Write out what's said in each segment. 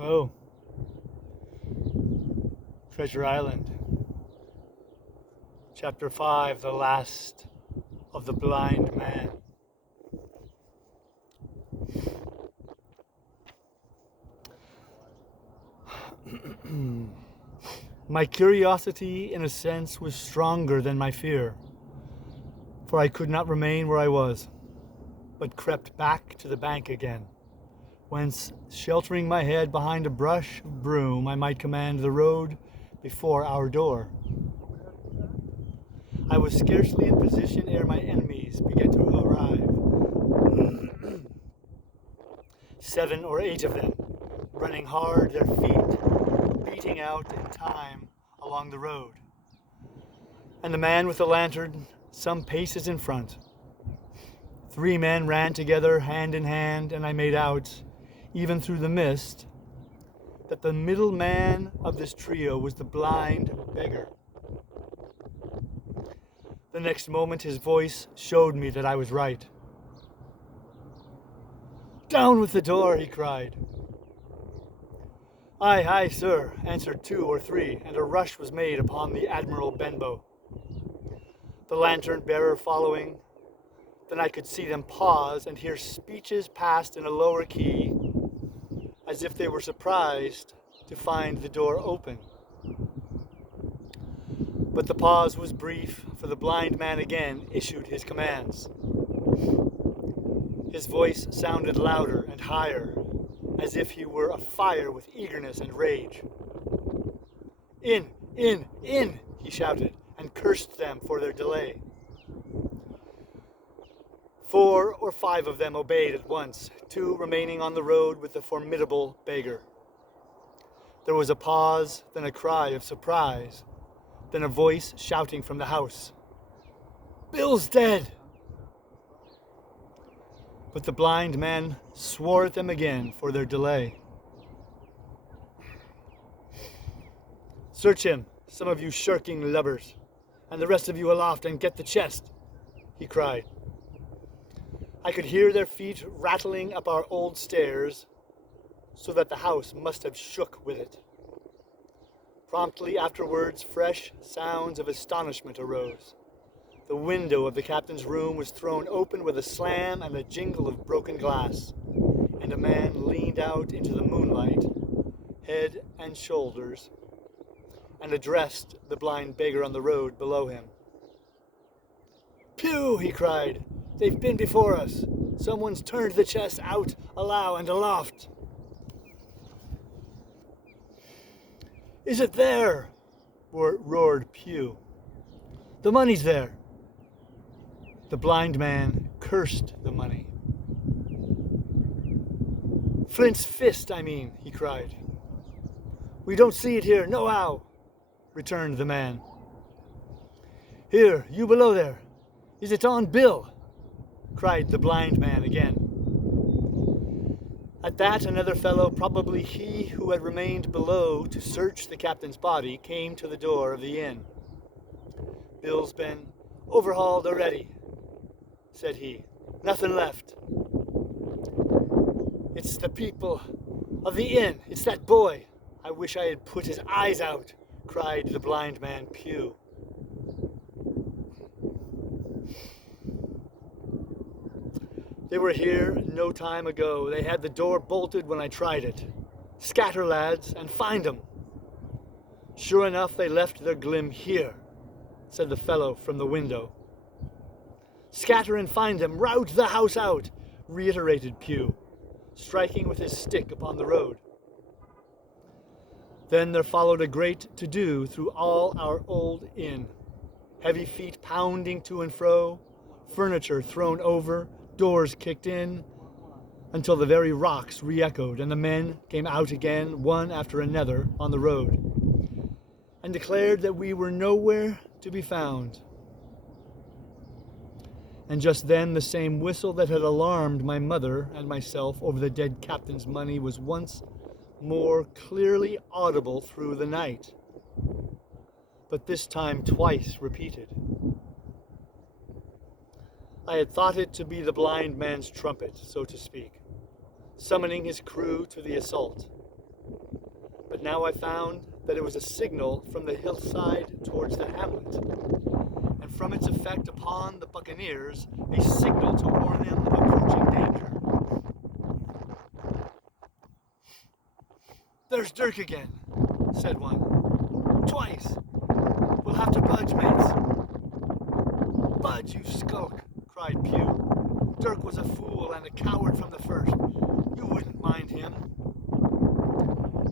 Oh, Treasure Island. Chapter 5, The Last of the Blind Man. My curiosity, in a sense, was stronger than my fear, for I could not remain where I was, but crept back to the bank again, whence, sheltering my head behind a brush of broom, I might command the road before our door. I was scarcely in position ere my enemies began to arrive. 7 or 8 of them, running hard, their feet beating out in time along the road, and the man with the lantern some paces in front. 3 men ran together hand in hand, and I made out, even through the mist, that the middle man of this trio was the blind beggar. The next moment his voice showed me that I was right. "Down with the door," he cried. "Aye, aye, sir," answered 2 or 3, and a rush was made upon the Admiral Benbow, the lantern-bearer following. Then I could see them pause and hear speeches passed in a lower key, as if they were surprised to find the door open. But the pause was brief, for the blind man again issued his commands. His voice sounded louder and higher, as if he were afire with eagerness and rage. "In, in, in," he shouted, and cursed them for their delay. 4 or 5 of them obeyed at once, 2 remaining on the road with the formidable beggar. There was a pause, then a cry of surprise, then a voice shouting from the house, "Bill's dead!" But the blind man swore at them again for their delay. "Search him, some of you shirking lubbers, and the rest of you aloft and get the chest," he cried. I could hear their feet rattling up our old stairs, so that the house must have shook with it. Promptly afterwards, fresh sounds of astonishment arose. The window of the captain's room was thrown open with a slam and a jingle of broken glass, and a man leaned out into the moonlight, head and shoulders, and addressed the blind beggar on the road below him. "Pew!" he cried. "They've been before us. Someone's turned the chest out alow and aloft." "Is it there?" roared Pew. "The money's there." The blind man cursed the money. "Flint's fist, I mean," he cried. "We don't see it here, nohow," returned the man. "Here, you below there, is it on Bill?" cried the blind man again. At that, another fellow, probably he who had remained below to search the captain's body, came to the door of the inn. "Bill's been overhauled already," said he. "Nothing left." "It's the people of the inn. It's that boy. I wish I had put his eyes out," cried the blind man Pew. "They were here no time ago. They had the door bolted when I tried it. Scatter, lads, and find 'em." "Sure enough, they left their glim here," said the fellow from the window. "Scatter and find them. Rout the house out," reiterated Pew, striking with his stick upon the road. Then there followed a great to-do through all our old inn. Heavy feet pounding to and fro, furniture thrown over, doors kicked in, until the very rocks re-echoed, and the men came out again, one after another, on the road, and declared that we were nowhere to be found. And just then the same whistle that had alarmed my mother and myself over the dead captain's money was once more clearly audible through the night, but this time twice repeated. I had thought it to be the blind man's trumpet, so to speak, summoning his crew to the assault. But now I found that it was a signal from the hillside towards the hamlet, and from its effect upon the buccaneers, a signal to warn them of approaching danger. "There's Dirk again," said one. "Twice. We'll have to budge, mates." "Budge, you skulk," cried Pew. "Dirk was a fool and a coward from the first. You wouldn't mind him."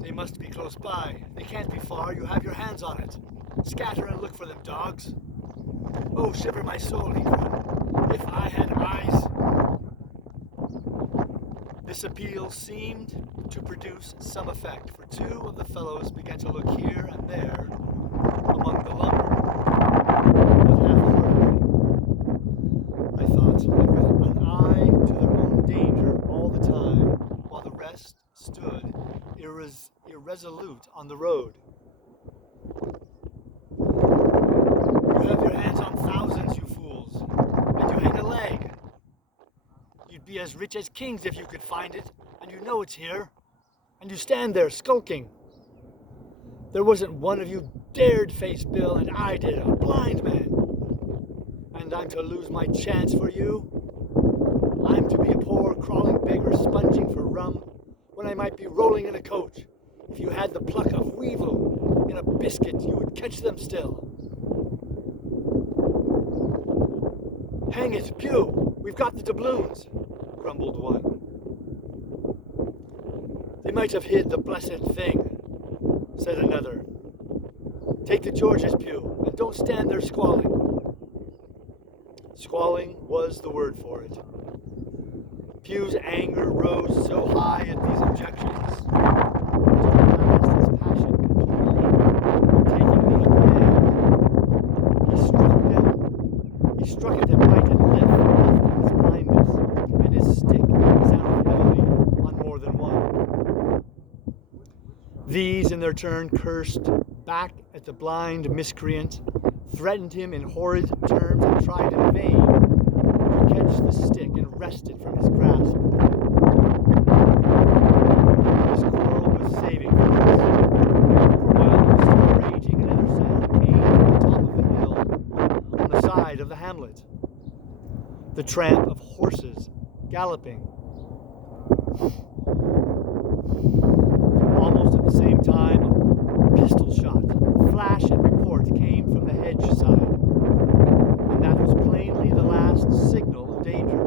"They must be close by. They can't be far. You have your hands on it. Scatter and look for them, dogs." "Oh, shiver my soul," he cried. "If I had eyes." This appeal seemed to produce some effect, for two of the fellows began to look here and there among the lumber, but half-heartedly, I thought, and with an eye to their own danger all the time, while the rest stood irresolute on the road. "You have your hands on thousands, you fools, and you hang a leg. You'd be as rich as kings if you could find it, and you know it's here, and you stand there skulking. There wasn't one of you dared face Bill, and I did, a blind man. And I'm to lose my chance for you? I'm to be a poor crawling beggar sponging for rum, when I might be rolling in a coach. If you had the pluck of weevil in a biscuit, you would catch them still." "Hang it, Pew, we've got the doubloons," grumbled one. "They might have hid the blessed thing," said another. "Take the Georges, Pew, and don't stand there squalling." Squalling was the word for it. Pew's anger rose so high at these objections, until at last his passion completely taking the upper hand, he struck at them right and left in his blindness, and his stick sounded heavily on more than one. These, in their turn, cursed back at the blind miscreant, threatened him in horrid terms, and tried in vain to catch the stick and wrest it from his grasp. This quarrel was saving for us, for while it was still raging, another sound came from the top of the hill on the side of the hamlet. The tramp of horses galloping. Almost at the same time, a pistol shot, flash and report came from the hedge side, and that was plainly the last signal of danger.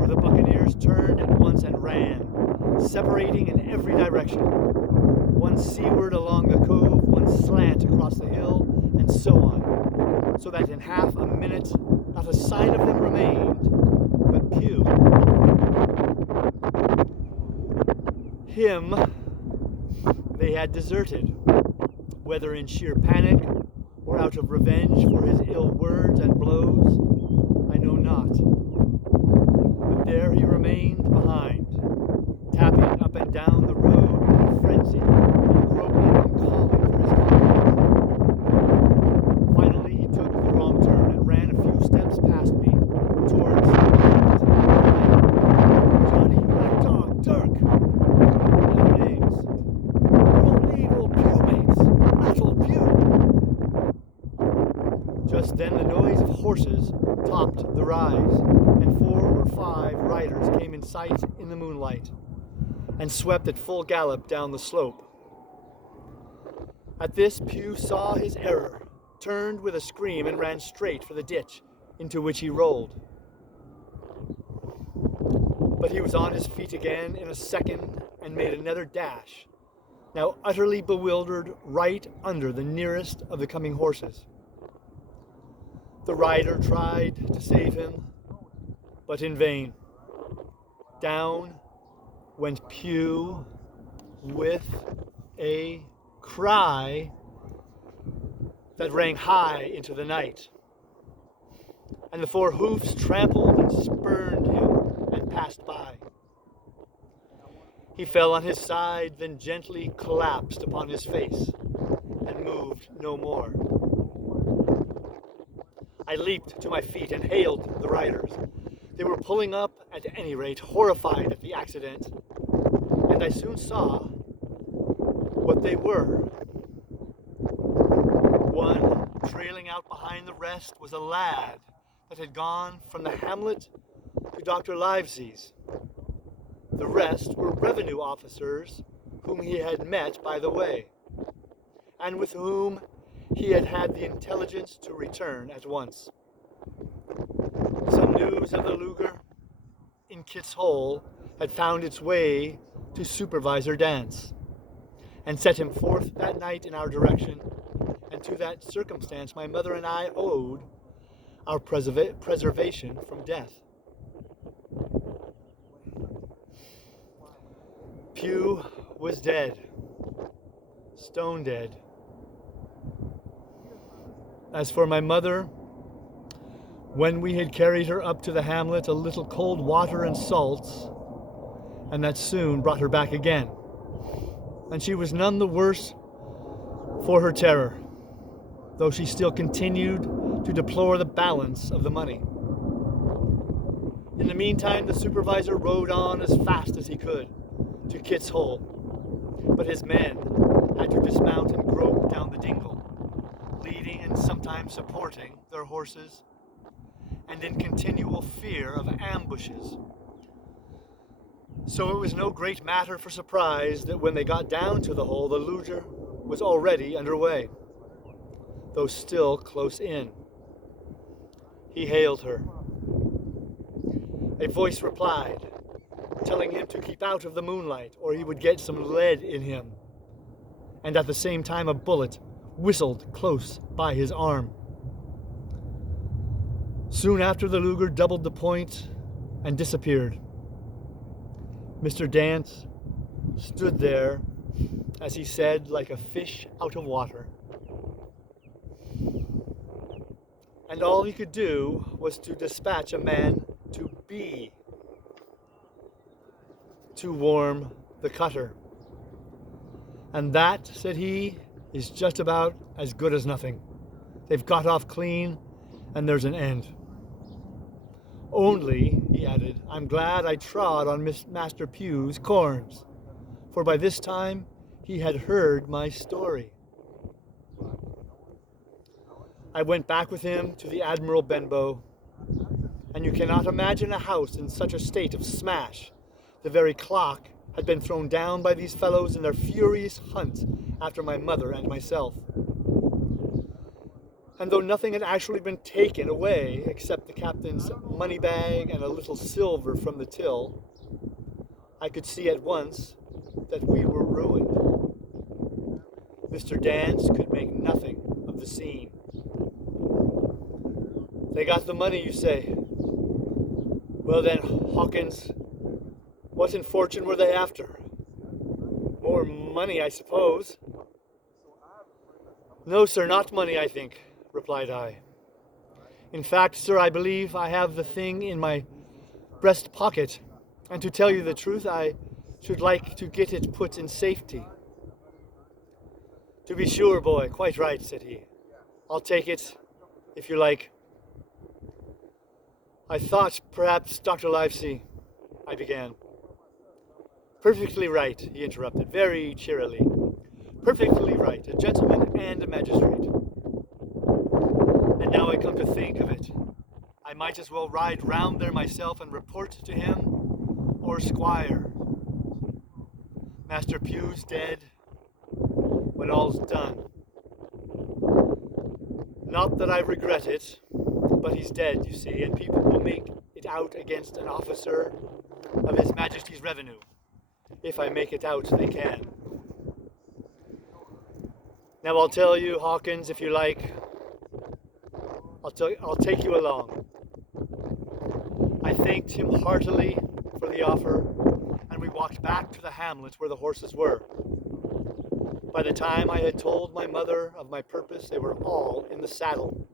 For the buccaneers turned at once and ran, separating in every direction, one seaward along the cove, one slant across the hill, and so on, so that in half a minute not a sign of them remained but Pew. Him they had deserted, whether in sheer panic or out of revenge for his ill words and blows, I know not. But there he remained behind, tapping up and down the road in a frenzy, and groping and calling for his comrades. Finally he took the wrong turn and ran a few steps past me towards the hamlet, crying, "Johnny, Black Dog, Dirk," and other names. "Don't leave old Pew, mates. Not old Pew." Just then the noise of horses topped the rise, and 4 or 5 riders came in sight in the moonlight, and swept at full gallop down the slope. At this Pew saw his error, turned with a scream, and ran straight for the ditch, into which he rolled. But he was on his feet again in a second, and made another dash, now utterly bewildered, right under the nearest of the coming horses. The rider tried to save him, but in vain. Down went Pew with a cry that rang high into the night, and the 4 hoofs trampled and spurned him and passed by. He fell on his side, then gently collapsed upon his face, and moved no more. I leaped to my feet and hailed the riders. They were pulling up, at any rate, horrified at the accident, and I soon saw what they were. One, trailing out behind the rest, was a lad that had gone from the hamlet to Dr. Livesey's. The rest were revenue officers whom he had met by the way, and with whom he had had the intelligence to return at once. Some news of the Luger in Kit's Hole had found its way to Supervisor Dance, and set him forth that night in our direction, and to that circumstance my mother and I owed our preservation from death. Pugh was dead, stone dead. As for my mother, when we had carried her up to the hamlet, a little cold water and salts, and that soon brought her back again, and she was none the worse for her terror, though she still continued to deplore the balance of the money. In the meantime, the supervisor rode on as fast as he could to Kit's Hole, but his men had to dismount and grope down the dingle, leading and sometimes supporting their horses, and in continual fear of ambushes. So it was no great matter for surprise that when they got down to the hole, the Luger was already underway, though still close in. He hailed her. A voice replied, telling him to keep out of the moonlight or he would get some lead in him, and at the same time a bullet whistled close by his arm. Soon after, the Luger doubled the point and disappeared. Mr. Dance stood there, as he said, like a fish out of water. And all he could do was to dispatch a man to B to warm the cutter. And that, said he, is just about as good as nothing. They've got off clean, and there's an end. Only, he added, I'm glad I trod on Master Pugh's corns, for by this time he had heard my story. I went back with him to the Admiral Benbow, and you cannot imagine a house in such a state of smash. The very clock had been thrown down by these fellows in their furious hunt after my mother and myself. And though nothing had actually been taken away except the captain's money bag and a little silver from the till, I could see at once that we were ruined. Mr. Dance could make nothing of the scene. They got the money, you say? Well then, Hawkins, what in fortune were they after? More money, I suppose. No, sir, not money, I think, replied I. In fact, sir, I believe I have the thing in my breast pocket, and to tell you the truth, I should like to get it put in safety. To be sure, boy, quite right, said he. I'll take it, if you like. I thought perhaps Dr. Livesey, I began. Perfectly right, he interrupted, very cheerily. Perfectly right, a gentleman and a magistrate. And now I come to think of it, I might as well ride round there myself and report to him, or Squire. Master Pugh's dead, when all's done. Not that I regret it, but he's dead, you see, and people will make it out against an officer of His Majesty's revenue. If I make it out, they can. Now I'll tell you, Hawkins, if you like, I'll take you along. I thanked him heartily for the offer, and we walked back to the hamlet where the horses were. By the time I had told my mother of my purpose, they were all in the saddle.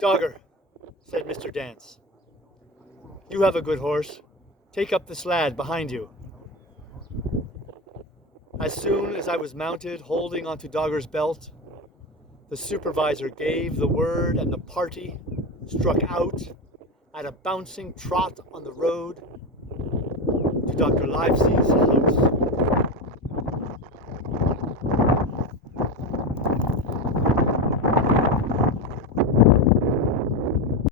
Dogger, said Mr. Dance, you have a good horse. Take up this lad behind you. As soon as I was mounted, holding onto Dogger's belt, the supervisor gave the word and the party struck out at a bouncing trot on the road to Dr. Livesey's house.